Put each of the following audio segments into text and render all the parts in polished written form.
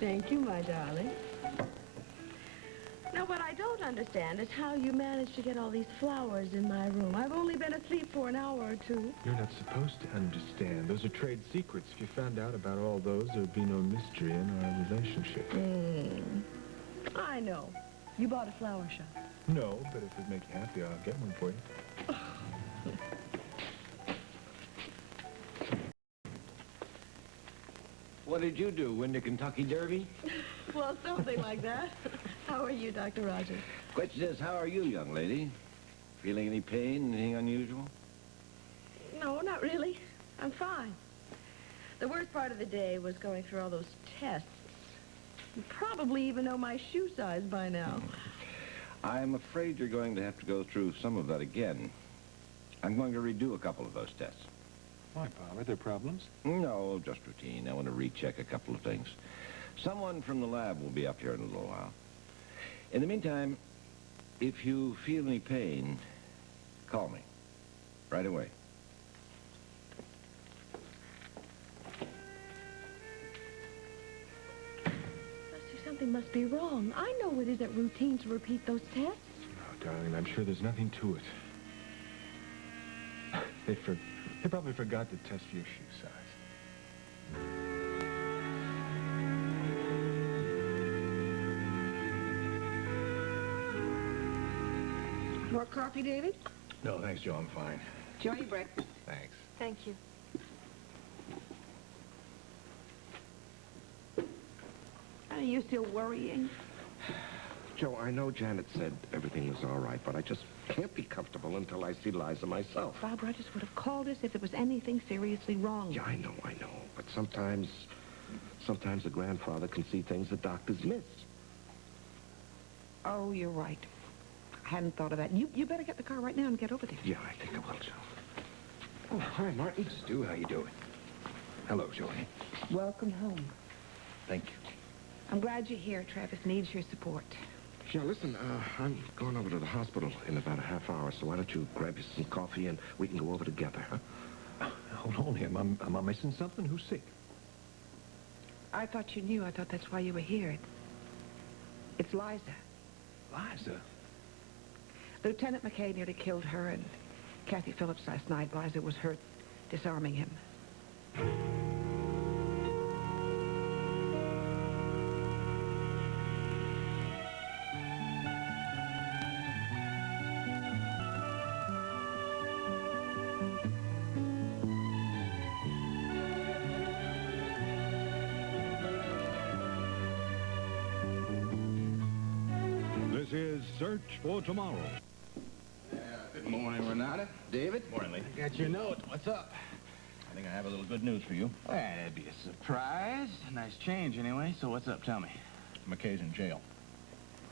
Thank you, my darling. Now, what I don't understand is how you managed to get all these flowers in my room. I've only been asleep for an hour or two. You're not supposed to understand. Those are trade secrets. If you found out about all those, there would be no mystery in our relationship. I know. You bought a flower shop. No, but if it'd make you happy, I'll get one for you. What did you do, win the Kentucky Derby? Well, something like that. How are you, Dr. Rogers? Question is, how are you, young lady? Feeling any pain, anything unusual? No, not really. I'm fine. The worst part of the day was going through all those tests. You probably even know my shoe size by now. I'm afraid you're going to have to go through some of that again. I'm going to redo a couple of those tests. Why, Bob? Are there problems? No, just routine. I want to recheck a couple of things. Someone from the lab will be up here in a little while. In the meantime, if you feel any pain, call me. Right away. Something must be wrong. I know it isn't routine to repeat those tests. No, darling, I'm sure there's nothing to it. They probably forgot to test for your shoe size. More coffee, David? No, thanks, Joe. I'm fine. Enjoy your breakfast. Thanks. Thank you. Are you still worrying? Joe, I know Janet said everything was all right, but I just can't be comfortable until I see Liza myself. Bob Rogers would have called us if there was anything seriously wrong. Yeah, I know. But sometimes a grandfather can see things that doctors miss. Oh, you're right. I hadn't thought of that. You better get the car right now and get over there. Yeah, I think I will, Joe. Oh, hi, Martin. Stu, how you doing? Hello, Joey. Welcome home. Thank you. I'm glad you're here. Travis needs your support. Yeah, listen, I'm going over to the hospital in about a half hour, so why don't you grab you some coffee and we can go over together, huh? Hold on here. Am I missing something? Who's sick? I thought you knew. I thought that's why you were here. It's Liza. Liza? Lieutenant McKay nearly killed her and Kathy Phillips last night. Liza was hurt disarming him. This is Search for Tomorrow. Good morning, Renata. David? Morning, Lee. I got your note. What's up? I think I have a little good news for you. Well, that'd be a surprise. Nice change, anyway. So what's up? Tell me. McKay's in jail.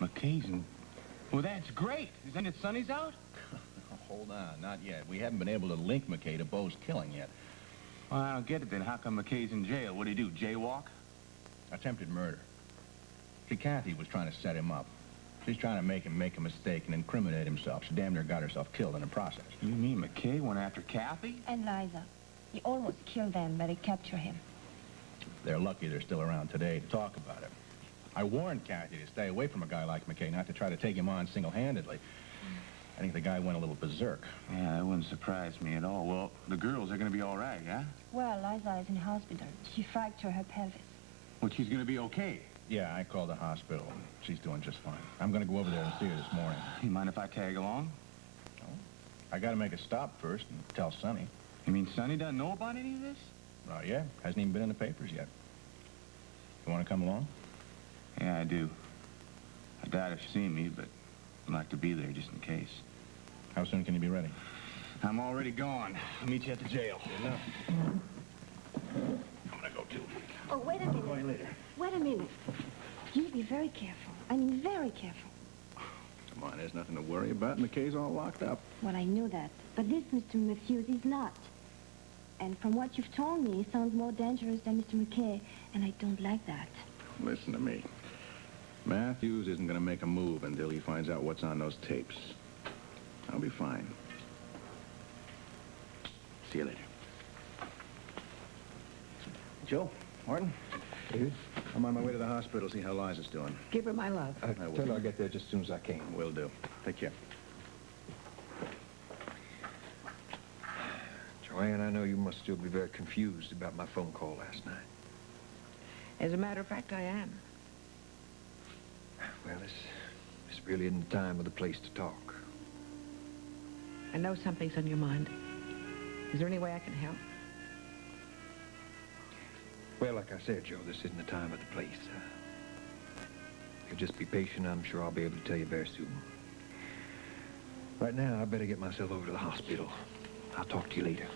McKay's in... Well, that's great. Isn't it Sonny's out? Hold on, not yet. We haven't been able to link McKay to Bo's killing yet. Well, I don't get it then. How come McKay's in jail? What'd he do, jaywalk? Attempted murder. See, Kathy was trying to set him up. She's trying to make him make a mistake and incriminate himself. She damn near got herself killed in the process. You mean McKay went after Kathy? And Liza. He almost killed them, but they captured him. They're lucky they're still around today to talk about it. I warned Kathy to stay away from a guy like McKay, not to try to take him on single-handedly. I think the guy went a little berserk. Yeah, that wouldn't surprise me at all. Well, the girls are going to be all right, yeah? Well, Liza is in hospital. She fractured her pelvis. Well, she's going to be okay. Yeah, I called the hospital. She's doing just fine. I'm going to go over there and see her this morning. You mind if I tag along? Oh, I got to make a stop first and tell Sonny. You mean Sonny doesn't know about any of this? Yeah, hasn't even been in the papers yet. You want to come along? Yeah, I do. I doubt if she's seen me, but I'd like to be there just in case. How soon can you be ready? I'm already gone. I'll meet you at the jail. Good enough. I'm going to go, too. Oh, wait a minute. I'll call you later. Wait a minute. You be very careful. I mean, very careful. Come on, there's nothing to worry about. McKay's all locked up. Well, I knew that. But this Mr. Mathews is not. And from what you've told me, he sounds more dangerous than Mr. McKay, and I don't like that. Listen to me. Mathews isn't going to make a move until he finds out what's on those tapes. I'll be fine. See you later. Joe, Martin. David? I'm on my way to the hospital to see how Liza's doing. Give her my love. I will. Tell her I'll get there just as soon as I can. Will do. Take care. Joanne, I know you must still be very confused about my phone call last night. As a matter of fact, I am. Well, this really isn't the time or the place to talk. I know something's on your mind. Is there any way I can help? Well, like I said, Joe, this isn't the time or the place. If you'll just be patient, I'm sure I'll be able to tell you very soon. Right now, I better get myself over to the hospital. I'll talk to you later.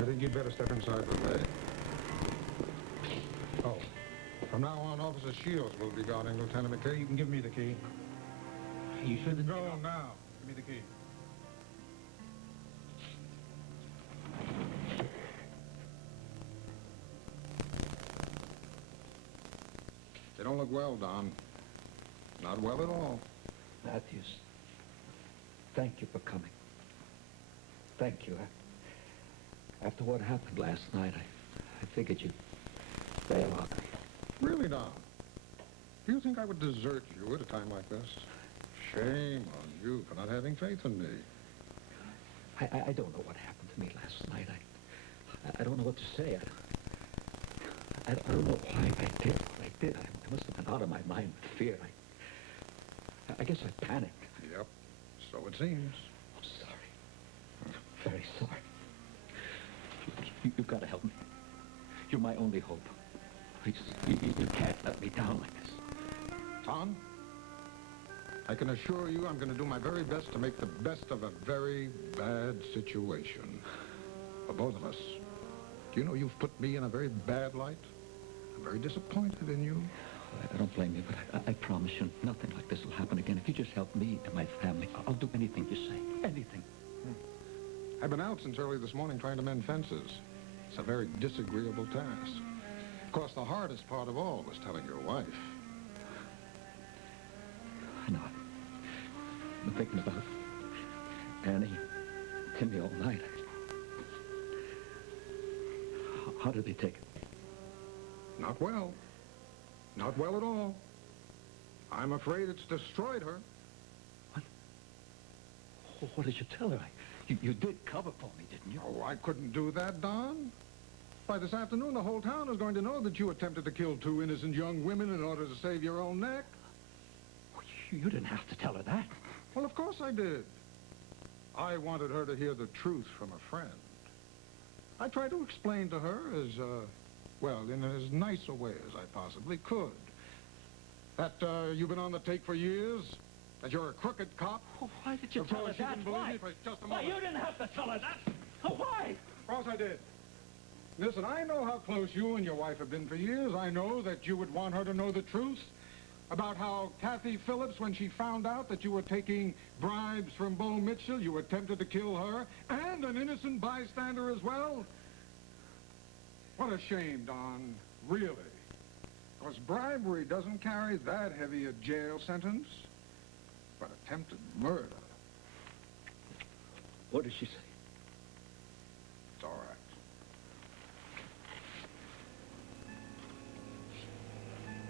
I think you'd better step inside with me. Oh, from now on, Officer Shields will be guarding Lieutenant McKay. You can give me the key. You shouldn't Go now. Give me the key. They don't look well, Don. Not well at all. Mathews, thank you for coming. Thank you. After what happened last night, I figured you'd bail on me. Really, Don? Do you think I would desert you at a time like this? Shame on you for not having faith in me. I don't know what happened to me last night. I don't know what to say. I don't know why I did what I did. I must have been out of my mind with fear. I guess I panicked. Yep, so it seems. I'm sorry. Very sorry. You've got to help me. You're my only hope. Please, you can't let me down like this. Tom, I can assure you I'm going to do my very best to make the best of a very bad situation. For both of us. Do you know you've put me in a very bad light? I'm very disappointed in you. I don't blame you, but I promise you nothing like this will happen again. If you just help me and my family, I'll do anything you say. Anything. I've been out since early this morning trying to mend fences. It's a very disagreeable task. Of course, the hardest part of all was telling your wife. I know. I've been thinking about Annie, Timmy all night. How did they take it? Not well. Not well at all. I'm afraid it's destroyed her. What did you tell her? You did cover for me, didn't you? Oh, I couldn't do that, Don. By this afternoon, the whole town is going to know that you attempted to kill two innocent young women in order to save your own neck. You didn't have to tell her that. Well, of course I did. I wanted her to hear the truth from a friend. I tried to explain to her well, in as nice a way as I possibly could. That you've been on the take for years, that you're a crooked cop. Oh, why did you Of tell her course you that? didn't believe Why? me for just a Why, moment. you didn't have to tell her that. Oh, why? Of course I did. Listen, I know how close you and your wife have been for years. I know that you would want her to know the truth about how Kathy Phillips, when she found out that you were taking bribes from Bo Mitchell, you attempted to kill her and an innocent bystander as well. What a shame, Don. Really. Because bribery doesn't carry that heavy a jail sentence. But attempted murder. What did she say? It's all right.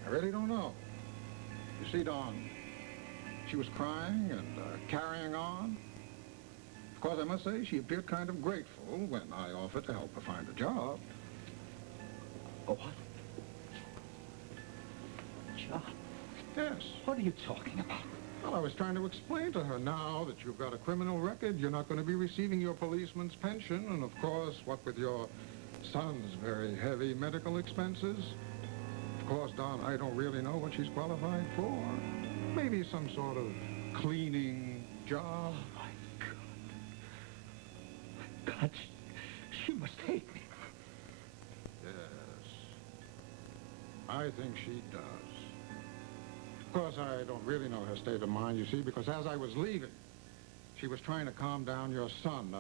I really don't know. You see, Dawn, she was crying and carrying on. Of course, I must say she appeared kind of grateful when I offered to help her find a job. Oh, what? John, Yes. what are you talking about? Well, I was trying to explain to her now that you've got a criminal record, you're not going to be receiving your policeman's pension, and of course, what with your son's very heavy medical expenses. Of course, Don, I don't really know what she's qualified for. Maybe some sort of cleaning job. Oh, my God. God, mistake. Yes. I think she does. Of course, I don't really know her state of mind, you see, because as I was leaving, she was trying to calm down your son.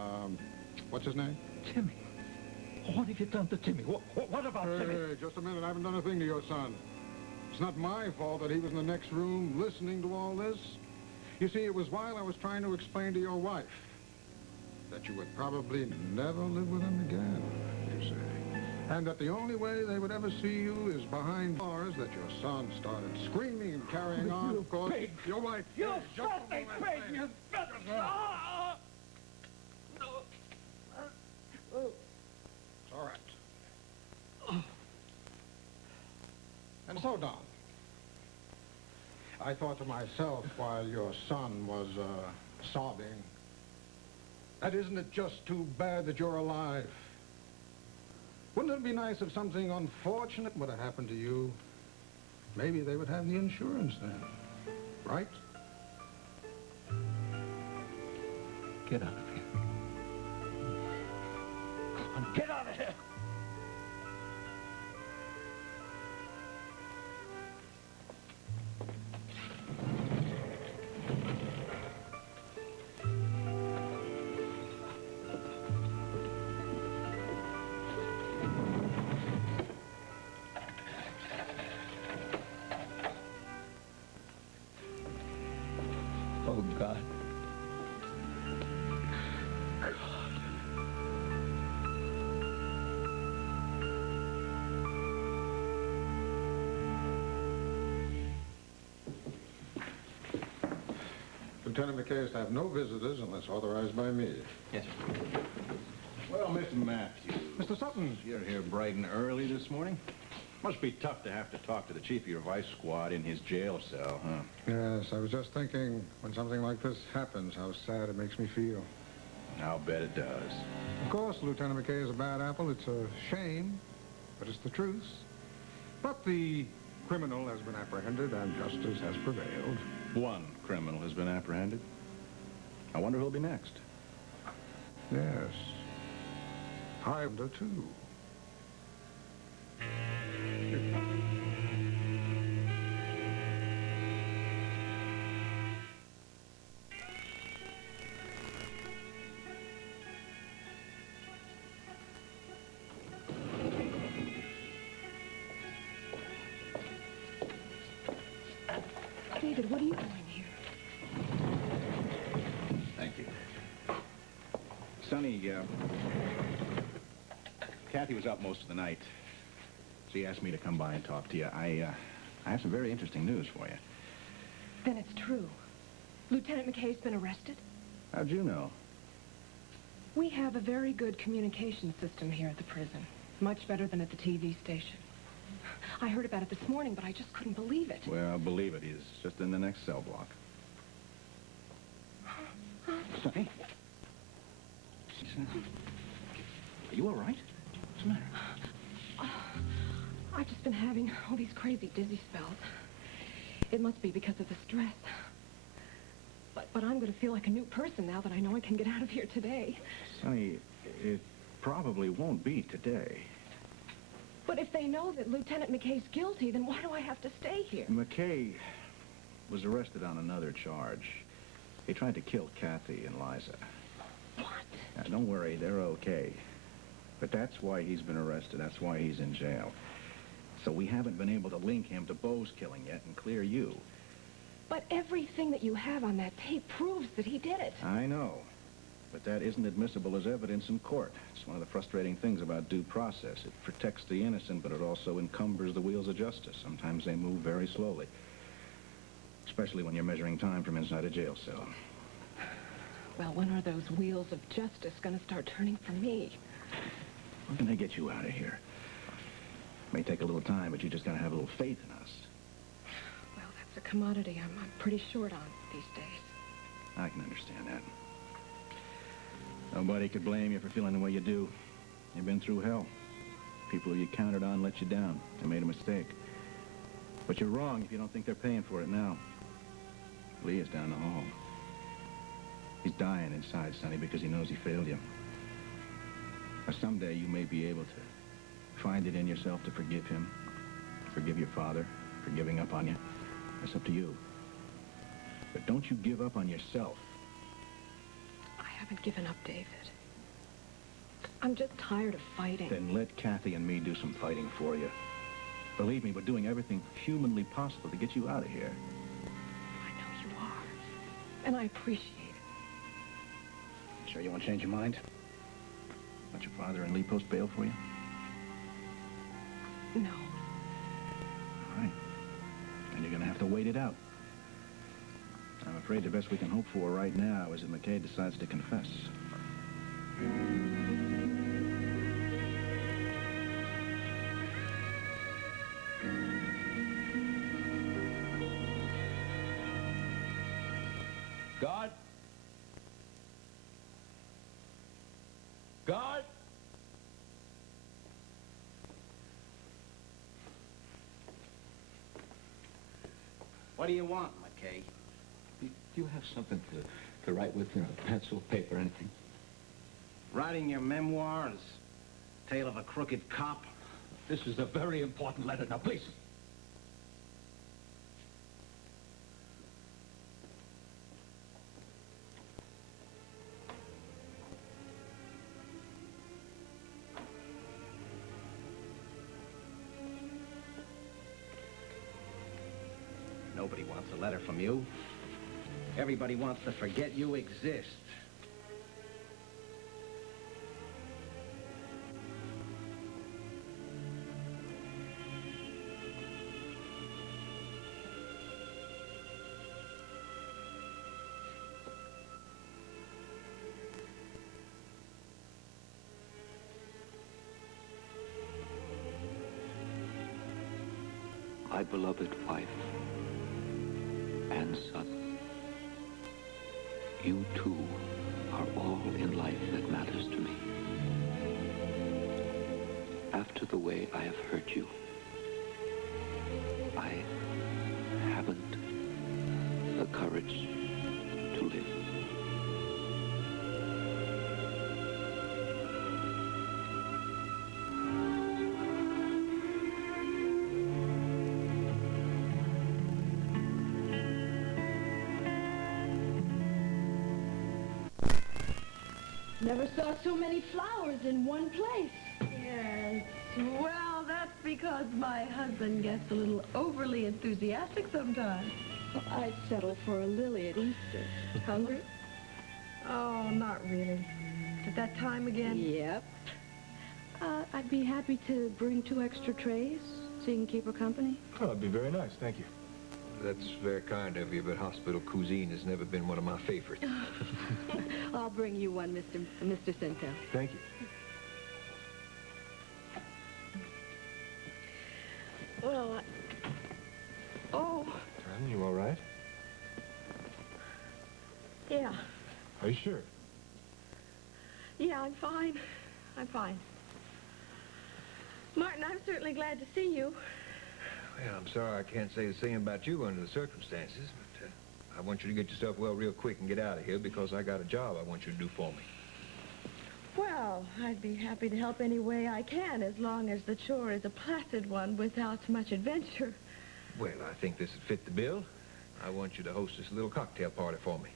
What's his name? Timmy. What have you done to Timmy? What about Timmy? Hey, just a minute. I haven't done a thing to your son. It's not my fault that he was in the next room listening to all this. You see, it was while I was trying to explain to your wife that you would probably never live with him again, you say. And that the only way they would ever see you is behind bars, that your son started screaming and carrying on. Of course, pig. your wife... You Hey, just a filthy moment, pig! please. You filthy... Ah! No. It's all right. And so, Don, I thought to myself while your son was sobbing, that isn't it just too bad that you're alive? Wouldn't it be nice if something unfortunate would have happened to you? Maybe they would have the insurance then, right? Get out of here. Come on, get out of here! Oh, God. Lieutenant McKay is to have no visitors unless authorized by me. Yes, sir. Well, Mr. Mathews. Mr. Sutton. You're here bright and early this morning. Must be tough to have to talk to the chief of your vice squad in his jail cell, huh? Yes, I was just thinking, when something like this happens, how sad it makes me feel. I'll bet it does. Of course, Lieutenant McKay is a bad apple. It's a shame, but it's the truth. But the criminal has been apprehended and justice has prevailed. One criminal has been apprehended. I wonder who'll be next. Yes. I wonder, too. David, what are you doing here? Thank you. Sonny, Kathy was out most of the night. She asked me to come by and talk to you. I have some very interesting news for you. Then it's true. Lieutenant McKay's been arrested? How'd you know? We have a very good communication system here at the prison. Much better than at the TV station. I heard about it this morning, but I just couldn't believe it. Well, believe it, he's just in the next cell block. Sonny? Are you all right? What's the matter? I've just been having all these crazy dizzy spells. It must be because of the stress. But I'm going to feel like a new person now that I know I can get out of here today. Sonny, it probably won't be today. But if they know that Lieutenant McKay's guilty, then why do I have to stay here? McKay was arrested on another charge. He tried to kill Kathy and Liza. What? Now, don't worry, they're okay. But that's why he's been arrested. That's why he's in jail. So we haven't been able to link him to Bo's killing yet and clear you. But everything that you have on that tape proves that he did it. I know. But that isn't admissible as evidence in court. It's one of the frustrating things about due process. It protects the innocent, but it also encumbers the wheels of justice. Sometimes they move very slowly. Especially when you're measuring time from inside a jail cell. Well, when are those wheels of justice going to start turning for me? We're going to get you out of here. May take a little time, but you just got to have a little faith in us. Well, that's a commodity I'm pretty short on these days. I can understand that. Nobody could blame you for feeling the way you do. You've been through hell. People who you counted on let you down. They made a mistake. But you're wrong if you don't think they're paying for it now. Lee is down the hall. He's dying inside, Sonny, because he knows he failed you. I Someday you may be able to find it in yourself to forgive him, forgive your father for giving up on you. That's up to you. But don't you give up on yourself. I haven't given up, David. I'm just tired of fighting. Then let Kathy and me do some fighting for you. Believe me, we're doing everything humanly possible to get you out of here. I know you are. And I appreciate it. Sure you want to change your mind? Let your father and Lee post bail for you? No. All right. Then you're going to have to wait it out. I'm afraid the best we can hope for right now is that McKay decides to confess. Guard! Guard! What do you want, McKay? Do you have something to write with, pencil, paper, anything? Writing your memoirs? Tale of a crooked cop? This is a very important letter. Now, please. Nobody wants a letter from you. Everybody wants to forget you exist. My beloved wife, and Sutton, you too are all in life that matters to me. After the way I have hurt you, I haven't the courage to live. Never saw so many flowers in one place. Yes. Well, that's because my husband gets a little overly enthusiastic sometimes. Well, I'd settle for a lily at Easter. Hungry? Oh, not really. Is it that time again? Yep. I'd be happy to bring 2 extra trays so you can keep her company. Oh, that'd be very nice, thank you. That's very kind of you, but hospital cuisine has never been one of my favorites. I'll bring you one, Mr. Sintel. Thank you. Well, Oh. Darling, you all right? Yeah. Are you sure? Yeah, I'm fine. I'm fine. Martin, I'm certainly glad to see you. Well, I'm sorry I can't say the same about you under the circumstances, but I want you to get yourself well real quick and get out of here because I got a job I want you to do for me. Well, I'd be happy to help any way I can as long as the chore is a placid one without much adventure. Well, I think this would fit the bill. I want you to host this little cocktail party for me.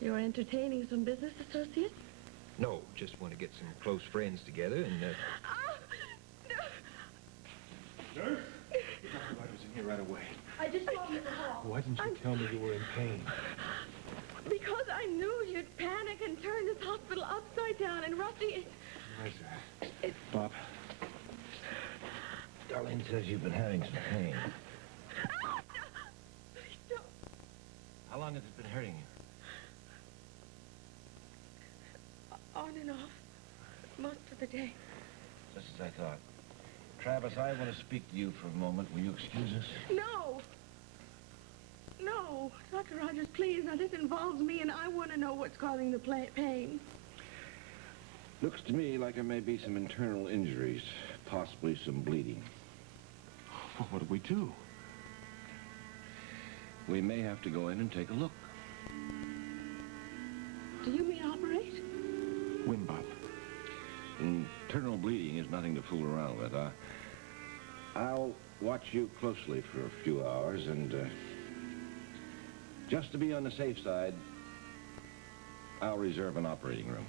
You're entertaining some business associates? No, just want to get some close friends together and... Nurse? Dr. White was in here right away. I just saw him in the hall. Why didn't you tell me you were in pain? Because I knew you'd panic and turn this hospital upside down, and Rusty... Liza. Bob. Darlene says you've been having some pain. Oh, no! Please don't. How long has it been hurting you? On and off. Most of the day. Just as I thought. Travis, I want to speak to you for a moment. Will you excuse us? No! No! Dr. Rogers, please. Now, this involves me, and I want to know what's causing the pain. Looks to me like there may be some internal injuries, possibly some bleeding. Well, what do we do? We may have to go in and take a look. Do you mean operate? When, Bob? Internal bleeding is nothing to fool around with. I'll watch you closely for a few hours, and just to be on the safe side, I'll reserve an operating room.